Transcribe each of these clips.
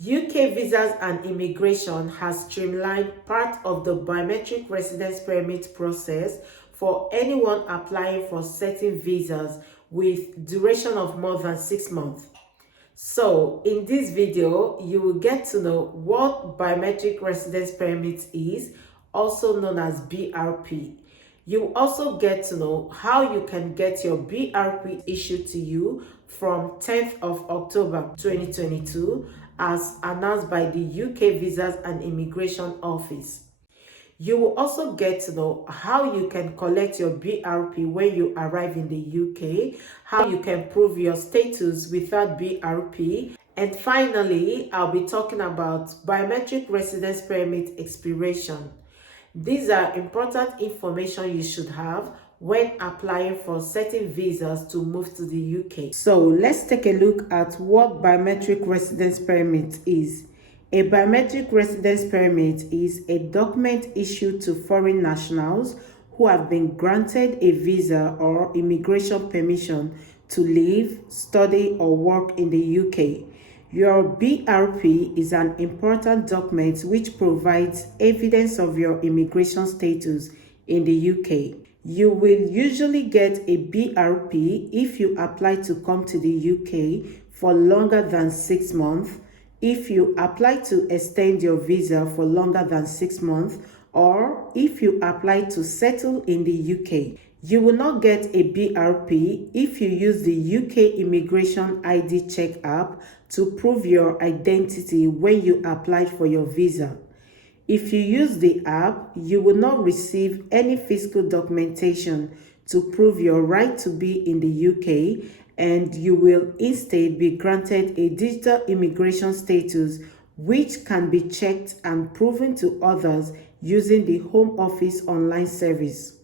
UK Visas and Immigration has streamlined part of the biometric residence permit process for anyone applying for certain visas with duration of more than 6 months. So, in this video, you will get to know what biometric residence permit is, also known as BRP. You will also get to know how you can get your BRP issued to you from 10th of October 2022 as announced by the UK Visas and Immigration Office. You will also get to know how you can collect your BRP when you arrive in the UK, how you can prove your status without BRP, and finally, I'll be talking about biometric residence permit expiration. These are important information you should have when applying for certain visas to move to the UK. So let's take a look at what biometric residence permit is. A biometric residence permit is a document issued to foreign nationals who have been granted a visa or immigration permission to live, study, or work in the UK. Your BRP is an important document which provides evidence of your immigration status in the UK. You will usually get a BRP if you apply to come to the UK for longer than 6 months, if you apply to extend your visa for longer than 6 months, or if you apply to settle in the UK. You will not get a BRP if you use the UK Immigration ID Check app to prove your identity when you applied for your visa. If you use the app, you will not receive any physical documentation to prove your right to be in the UK, and you will instead be granted a digital immigration status which can be checked and proven to others using the Home Office online service.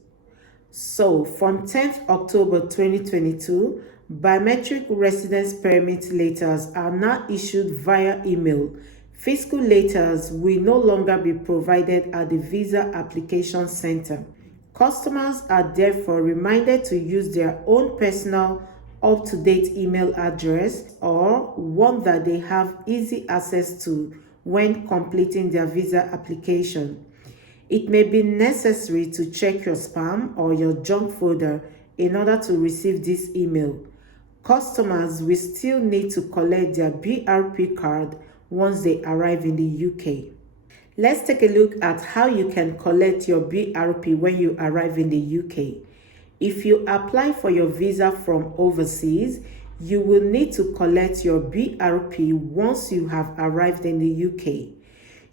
So, from 10th October 2022, biometric residence permit letters are now issued via email. Physical letters will no longer be provided at the Visa Application Center. Customers are therefore reminded to use their own personal up-to-date email address or one that they have easy access to when completing their visa application. It may be necessary to check your spam or your junk folder in order to receive this email. Customers will still need to collect their BRP card once they arrive in the UK. Let's take a look at how you can collect your BRP when you arrive in the UK. If you apply for your visa from overseas, you will need to collect your BRP once you have arrived in the UK.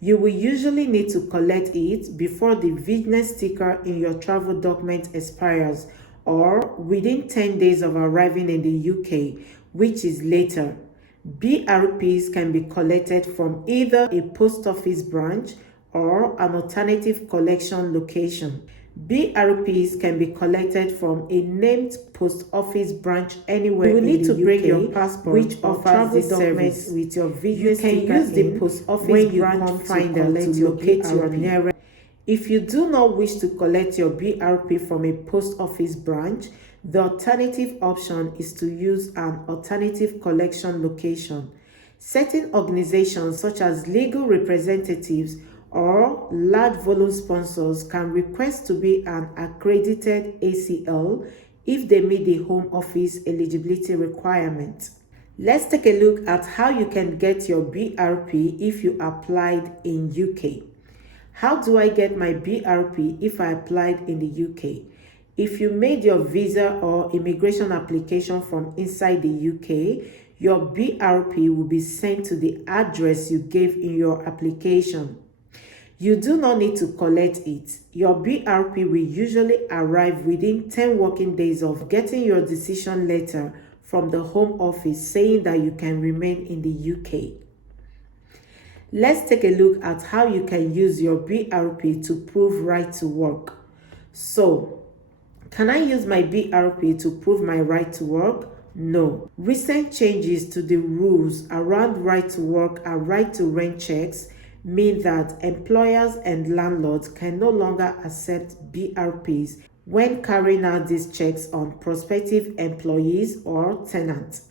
You will usually need to collect it before the witness sticker in your travel document expires or within 10 days of arriving in the UK, which is later. BRPs can be collected from either a post office branch or an alternative collection location. BRPs can be collected from a named post office branch anywhere. You will need to bring your passport, which offers the service with your video sticker. You can use the post office branch finder to locate your nearest. If you do not wish to collect your BRP from a post office branch, the alternative option is to use an alternative collection location. Certain organizations such as legal representatives or large volume sponsors can request to be an accredited ACL if they meet the Home Office eligibility requirement. Let's take a look at how you can get your BRP if you applied in UK. How do I get my BRP if I applied in the UK? If you made your visa or immigration application from inside the UK, your BRP will be sent to the address you gave in your application. You do not need to collect it. Your BRP will usually arrive within 10 working days of getting your decision letter from the Home Office saying that you can remain in the UK. Let's take a look at how you can use your BRP to prove right to work. So, can I use my BRP to prove my right to work? No. Recent changes to the rules around right to work and right to rent checks mean that employers and landlords can no longer accept BRPs when carrying out these checks on prospective employees or tenants.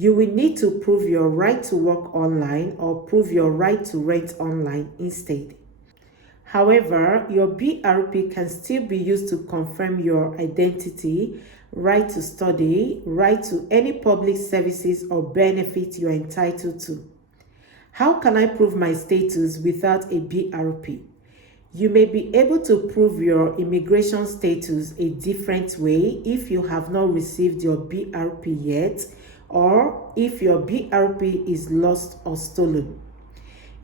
You will need to prove your right to work online or prove your right to rent online instead. However, your BRP can still be used to confirm your identity, right to study, right to any public services or benefits you are entitled to. How can I prove my status without a BRP? You may be able to prove your immigration status a different way if you have not received your BRP yet, or if your BRP is lost or stolen.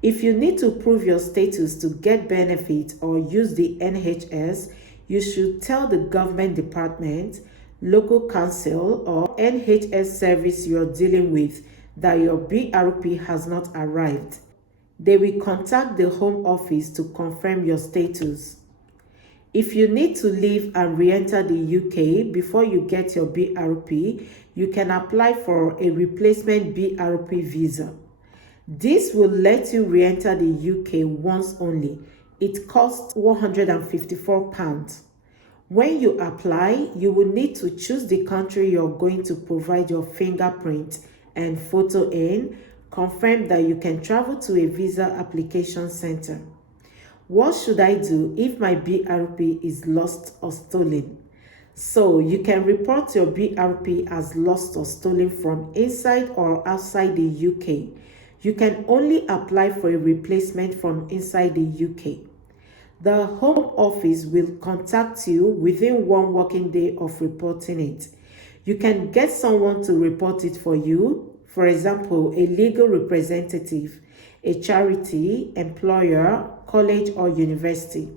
If you need to prove your status to get benefit or use the NHS, you should tell the government department, local council, or NHS service you're dealing with that your BRP has not arrived. They will contact the Home Office to confirm your status. If you need to leave and re-enter the UK before you get your BRP, you can apply for a replacement BRP visa. This will let you re-enter the UK once only. It costs £154. When you apply, you will need to choose the country you're going to provide your fingerprint and photo in, confirm that you can travel to a visa application center. What should I do if my BRP is lost or stolen? So you can report your BRP as lost or stolen from inside or outside the UK. You can only apply for a replacement from inside the UK. The Home Office will contact you within 1 working day of reporting it. You can get someone to report it for you, for example, a legal representative, a charity, employer, college, or university.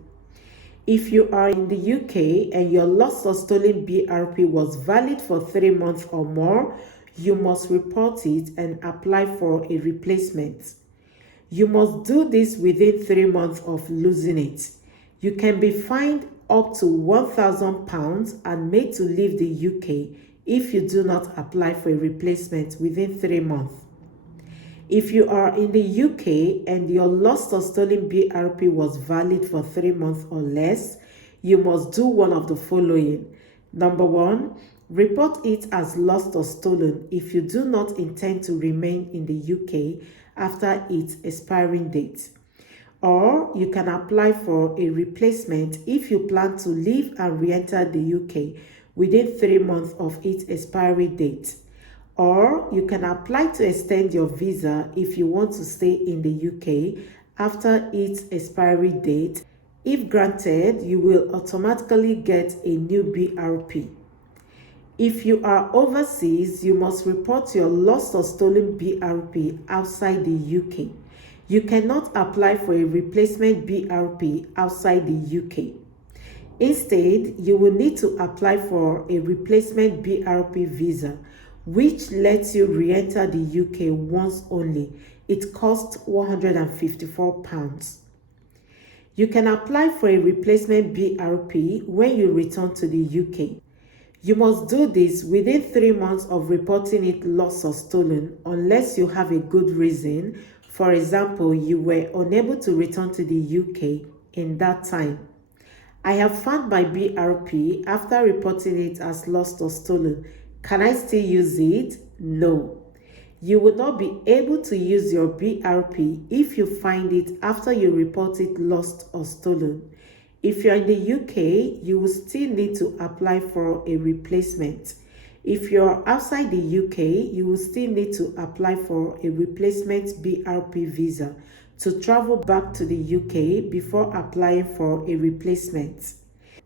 If you are in the UK and your lost or stolen BRP was valid for 3 months or more, you must report it and apply for a replacement. You must do this within 3 months of losing it. You can be fined up to £1,000 and made to leave the UK if you do not apply for a replacement within 3 months. If you are in the UK and your lost or stolen BRP was valid for 3 months or less, you must do one of the following. Number 1, report it as lost or stolen if you do not intend to remain in the UK after its expiring date. Or you can apply for a replacement if you plan to leave and re-enter the UK within 3 months of its expiry date. Or you can apply to extend your visa if you want to stay in the UK after its expiry date. If granted, you will automatically get a new BRP. If you are overseas, you must report your lost or stolen BRP outside the UK. You cannot apply for a replacement BRP outside the UK. Instead, you will need to apply for a replacement BRP visa, which lets you re-enter the UK once only. It costs £154. You can apply for a replacement BRP when you return to the UK. You must do this within 3 months of reporting it lost or stolen unless you have a good reason. For example, you were unable to return to the UK in that time. I have found my BRP after reporting it as lost or stolen. Can I still use it? No. You will not be able to use your BRP if you find it after you report it lost or stolen. If you're in the UK, you will still need to apply for a replacement. If you're outside the UK, you will still need to apply for a replacement BRP visa to travel back to the UK before applying for a replacement.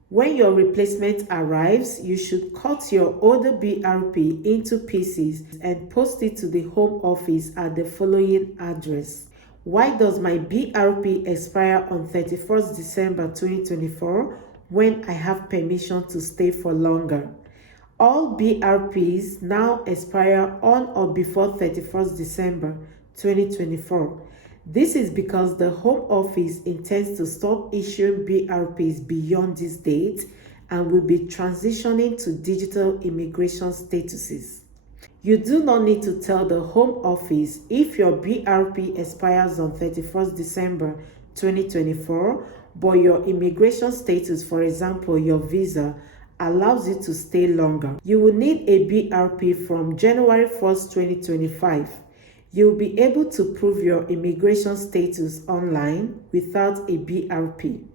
When your replacement arrives, you should cut your older BRP into pieces and post it to the Home Office at the following address. Why does my BRP expire on 31st December 2024 when I have permission to stay for longer? All BRPs now expire on or before 31st December 2024. This is because the Home Office intends to stop issuing BRPs beyond this date and will be transitioning to digital immigration statuses. You do not need to tell the Home Office if your BRP expires on 31st December 2024, but your immigration status, for example, your visa, allows you to stay longer. You will need a BRP from January 1st, 2025. You'll be able to prove your immigration status online without a BRP.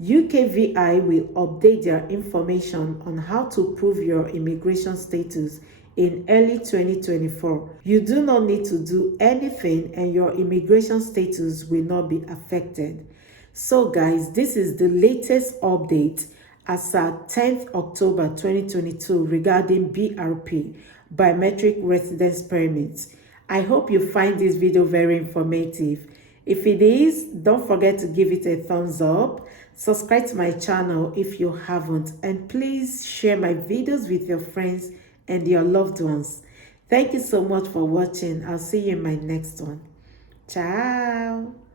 UKVI will update their information on how to prove your immigration status in early 2024. You do not need to do anything and your immigration status will not be affected. So guys, this is the latest update as at 10th October 2022 regarding BRP, Biometric Residence Permits. I hope you find this video very informative. If it is, don't forget to give it a thumbs up, subscribe to my channel if you haven't, and please share my videos with your friends and your loved ones. Thank you so much for watching. I'll see you in my next one. Ciao.